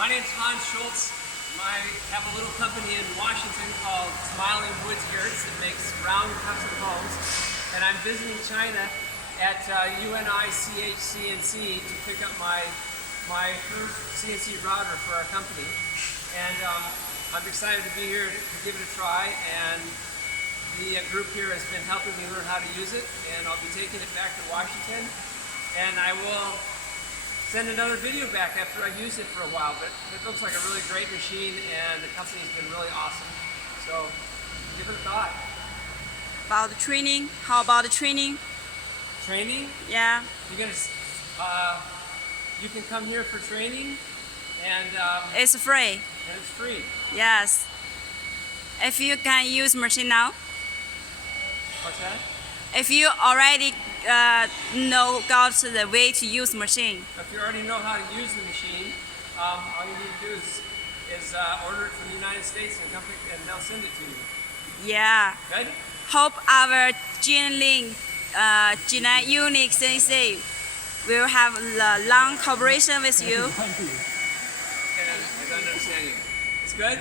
My name's Hans Schultz. I have a little company in Washington called Smiling Woods Yurts that makes round custom homes. And I'm visiting China at UNICHCNC to pick up my first CNC router for our company. And I'm excited to be here to give it a try. And the group here has been helping me learn how to use it. And I'll be taking it back to Washington. And I will send another video back after I've used it for a while, but it looks like a really great machine and the company's been really awesome. So give it a thought. About the training, how about the training? Training? Yeah. You're gonna, you can come here for training and It's free. and it's free. Yes. If you can use machine now, What's that? if you already got the way to use machine. If you already know how to use the machine, all you need to do is order it from the United States and they'll send it to you. Yeah. Good? Hope our Jianling, UNICHCNC will have a long cooperation with you. I don't understand you. It's good?